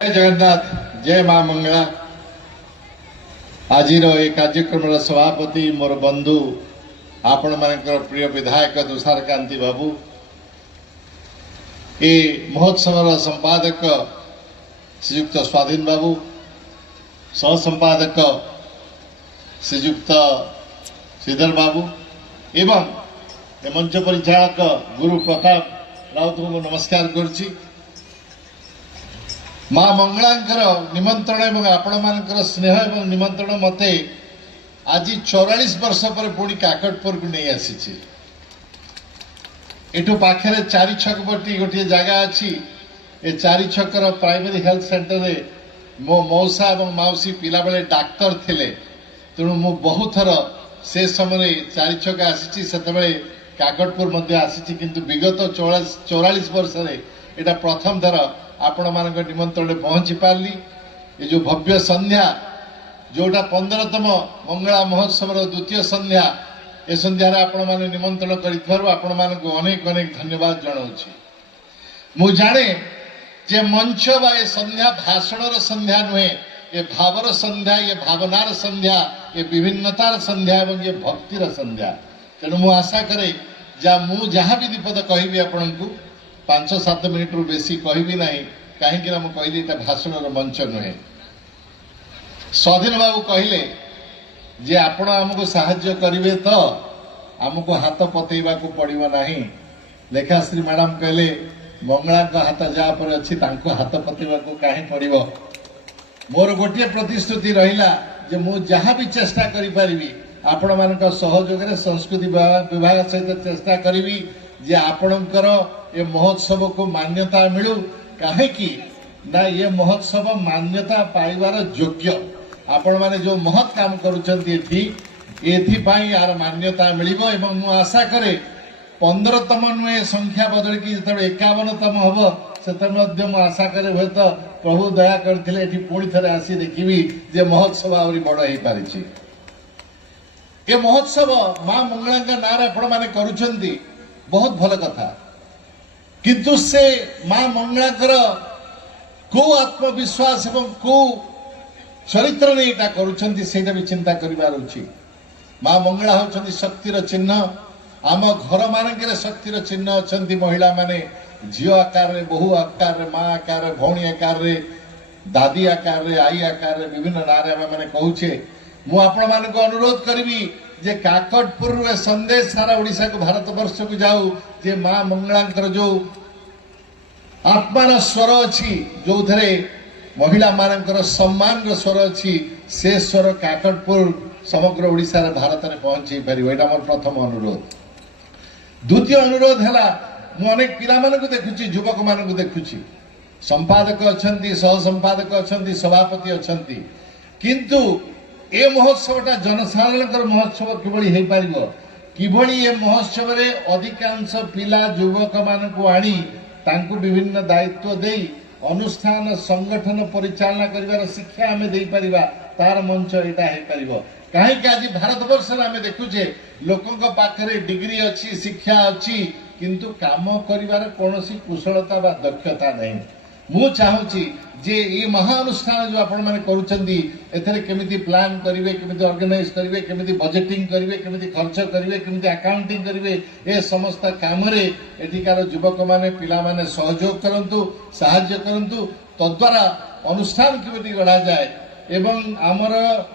जय जगन्नाथ जय मां मंगला। आज कार्यक्रम सभापति मोर बंधु आपण मान प्रिय विधायक तुषार कांति बाबू, ये महोत्सव संपादक श्रीयुक्त स्वाधीन बाबू, सह संपादक श्रीयुक्त श्रीधर बाबू एवं मंच परिचालक गुरु प्रताप राउत को नमस्कार करुच्ची। मां मंगलांकर निमंत्रण एवं आपण मानकर स्नेह एवं निमंत्रण मते आज 44 वर्ष पर पुणी काकटपुर को नहीं आसी। एठू पाखे चारि छक बटी गोटे जगह अच्छी। ए चारि छकर प्राइमरी हेल्थ सेंटर रे मो मौसा एवं माउसी पिला बेले डाक्तर थिले, तेणु मु बहुत थर से समय चारि छक आसी से काकटपुर मध्य आसी, किंतु विगत 44 वर्ष रे एटा प्रथम थर आपण मान निमंत्रण पहुंची पार्ली। ये जो भव्य संध्या जोटा 15तम मंगला महोत्सव द्वितीय संध्या, ए संध्यार आपण मान निमंत्रण कर आपण मान को अनेक अनेक धन्यवाद जनाऊँ। मु जाने जे मंच बा ये संध्या भाषण संध्या नुहे, ये भावर संध्या, ये भावनार संध्या, ये विभिन्नतार संध्या एवं ये भक्तिर संध्या। तेणु मु आशा करे मु जहाँ भी दीपद कहबी आपण को 5-7 मिनिट रु बेसी कहबी नहीं, कहीं कहली भाषण मंच नुहे। स्वाधीन बाबू कहले जे आपण आमको साहाय्य करिवे तो आमको हाथ पतेवा को पड़िबो नहीं। लेखाश्री मैडम कहले मंगला का हाथ जहाँ पर अच्छी तांको हाथ पतेवा को कहीं पड़िबो। मोर गोटे प्रतिश्रुति रहिला जे मु जहाँ भी चेष्टा करि परिबी आपण मानक सहयोग रे संस्कृति विभाग सहित चेष्टा करिबी जे आपणकर ये महोत्सव को मान्यता मिलू। कहीं ना ये महोत्सव मान्यता पाइबार योग्य आपण माने जो महत् काम करुछंती यार मान्यता मिलिबो। एवं मु आशा करे 15तम नुहे संख्या बदल की जो 51तम हम से मु आशा करे हे तो प्रभु दया करथिले एठी पुणी थरे आसी देखिबी जे महोत्सव आवरी बड़ हे पारिछि। ये महोत्सव मां मंगला का नारे आपण माने करुछंती बहुत भल कथा, किंतु से मां मंगला को आत्मविश्वास एवं को चरित्र नहीं करुछंती सेटा भी चिंता करिवार अछि। मां मंगला होछंती शक्तिर चिन्ह। आम घर मानक शक्तिर चिन्ह अछंती महिला माने झियो आकार रे, बहु आकार रे, मां आकार रे, भौणी आकार रे, दादी आकार रे, आई आकार रे, विभिन्न नारे आम माने कहूछे। मु आपण मानक अनुरोध करिवि जे काकटपुर रे संदेश सारा ओडिशा को भारत वर्ष को जाऊ जे मां मंगलांकर जो आत्मार स्वर अच्छी, जो थरे महिला मानकर सम्मान रो स्वर अच्छी, से स्वर काकटपुर समग्र ओडिशा रे भारत रे पहुंची परिबो। एटा मोर प्रथम अनुरोध। द्वितीय अनुरोध हैला मु अनेक पिला मानक देखुची, युवक मानक देखुची, संपादक अछंती, सह संपादक अछंती, सभापति अछंती, किंतु ए महोत्सवटा जनसाधारण महोत्सव किभली हे पारिबो, किभली ये महोत्सव रे अधिकांश पिला युवक मानक आनी तांकु विभिन्न दायित्व देई अनुष्ठान संगठन परिचालना करिवार शिक्षा आमे देई परिबा, तार मंच एटा हे पारिबो। काहे कि आज भारत वर्ष रे आमे देखुचे लोकक पाखरे डिग्री अच्छी, शिक्षा अच्छी, किंतु काम करिवार कोनोसी कुशलता बा दक्षता नहीं। मु चाहूची जे ये महाअनुष्ठान जो आपण माने करूचंदी एथरे केमिति प्लान करिवे, केमिति ऑर्गेनाइज करिवे, केमिति बजेटिंग करिवे, केमिति खर्च करिवे, केमिति अकाउंटिंग करिवे, ए समस्त काम रे एठिकार युवक माने पिला माने सहयोग करंतु, सहाय्य करंतु, तद्वारा अनुष्ठान केमिति गढ़ा जाए एवं आमर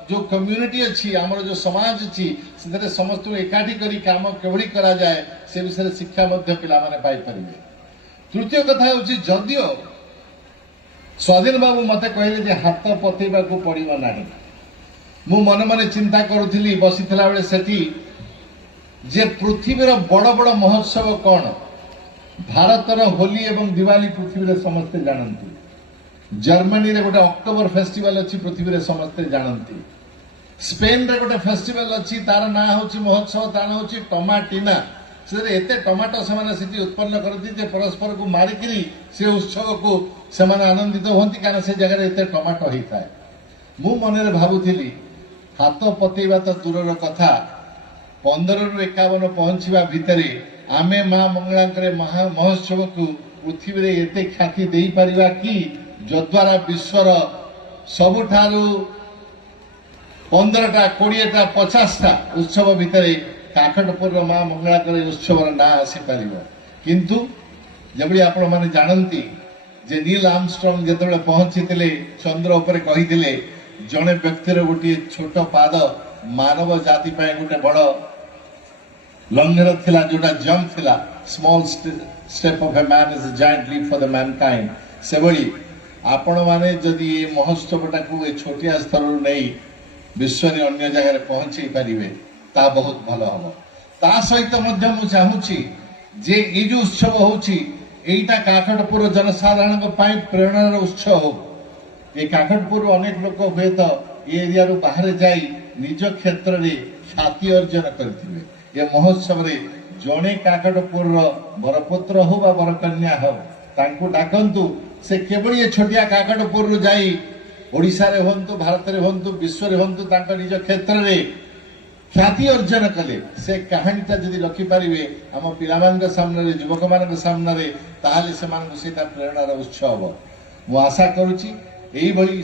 जो कम्युनिटी अच्छी, आमर जो समाज अच्छी से समस्त एकाठी करी काम केवड़ी करा जाए से विषय शिक्षा मध्य पिला माने पाई परिवे। तृतीय कथा होची जदियो स्वाधीन बाबू मते कहले जे हाथ पतेबा को पड़िबो नाही, मु मन मन चिंता करूथली बसितला बेले सेठी जे पृथ्वीर बड़ बड़ महोत्सव कौन। भारतर होली एवं दिवाली पृथ्वी रे समस्ते जानती। जर्मनी रे गोटे अक्टोबर फेस्टिवल अच्छी, पृथ्वी रे समस्ते जानती। स्पेन रे गोटे फेस्टिवल अच्छी, तार ना होची महोत्सव, तार ना होची टमाटिना। से एते टमाटो से माने सिटी उत्पन्न करती जे परस्पर को मारिकरी से उत्सव को से माने आनंदित होती, कारण से जगह रे एते टमाटो ही थाए। मु मने रे भाबुथिली हाथ पतेवा तो दूरर कथा 15 रु 51 पहुंचवा भितरे आमे मां मंगलांकर महोत्सव को पृथ्वी रे एते ख्याति देई परिबा कि ଯଦ୍ୱାରା ବିଶ୍ୱର ସବୁଠାରୁ 15ଟା 20ଟା 50ଟା ଉତ୍ସବ ଭିତରେ କାକଟପୁରର ମା ମଙ୍ଗଳାଙ୍କର ଏହି ଉତ୍ସବର ନାଁ ଆସିପାରିବ। କିନ୍ତୁ ଯେଭଳି ଆପଣମାନେ ଜାଣନ୍ତି ଯେ ନୀଲ ଆର୍ମଷ୍ଟ୍ରଙ୍ଗ ଯେତେବେଳେ ପହଞ୍ଚିଥିଲେ ଚନ୍ଦ୍ର ଉପରେ କହିଥିଲେ ଜଣେ ବ୍ୟକ୍ତିର ଗୋଟିଏ ଛୋଟ ପାଦ ମାନବ ଜାତି ପାଇଁ ଗୋଟେ ବଡ଼ ଲଙ୍ଘନ ଥିଲା, ଯୋଉଟା ଜମ୍ପ ଥିଲା। Small step of a man is a giant leap for the mankind. ସେଭଳି ଆପଣମାନେ ଯଦି ଏ ମହୋତ୍ସବଟାକୁ ଏ ଛୋଟିଆ ସ୍ତରରୁ ନେଇ ବିଶ୍ୱରେ ଅନ୍ୟ ଜାଗାରେ ପହଞ୍ଚେଇ ପାରିବେ ତାହା ବହୁତ ଭଲ ହବ। ତା ସହିତ ମଧ୍ୟ ମୁଁ ଚାହୁଁଛି ଯେ ଏଇ ଯୋଉ ଉତ୍ସବ ହଉଛି ଏଇଟା କାକଟପୁର ଜନସାଧାରଣଙ୍କ ପାଇଁ ପ୍ରେରଣାର ଉତ୍ସ ହଉ। ଏ କାକଟପୁରରୁ ଅନେକ ଲୋକ ହୁଏତ ଏ ଏରିଆରୁ ବାହାରେ ଯାଇ ନିଜ କ୍ଷେତ୍ରରେ ଖ୍ୟାତି ଅର୍ଜନ କରିଥିବେ। ଏ ମହୋତ୍ସବରେ ଜଣେ କାକଟପୁରର ବରପୁତ୍ର ହଉ ବା ବରକନ୍ୟା ହଉ ତାଙ୍କୁ ଡାକନ୍ତୁ। ସେ କେବଳ ଏ ଛୋଟିଆ କାକଟପୁରରୁ ଯାଇ ଓଡ଼ିଶାରେ ହୁଅନ୍ତୁ, ଭାରତରେ ହୁଅନ୍ତୁ, ବିଶ୍ୱରେ ହୁଅନ୍ତୁ, ତାଙ୍କ ନିଜ କ୍ଷେତ୍ରରେ ଖ୍ୟାତି ଅର୍ଜନ କଲେ ସେ କାହାଣୀଟା ଯଦି ରଖିପାରିବେ ଆମ ପିଲାମାନଙ୍କ ସାମ୍ନାରେ, ଯୁବକମାନଙ୍କ ସାମ୍ନାରେ, ତାହେଲେ ସେମାନଙ୍କୁ ସେଇଟା ପ୍ରେରଣାର ଉତ୍ସ ହବ। ମୁଁ ଆଶା କରୁଛି ଏଇଭଳି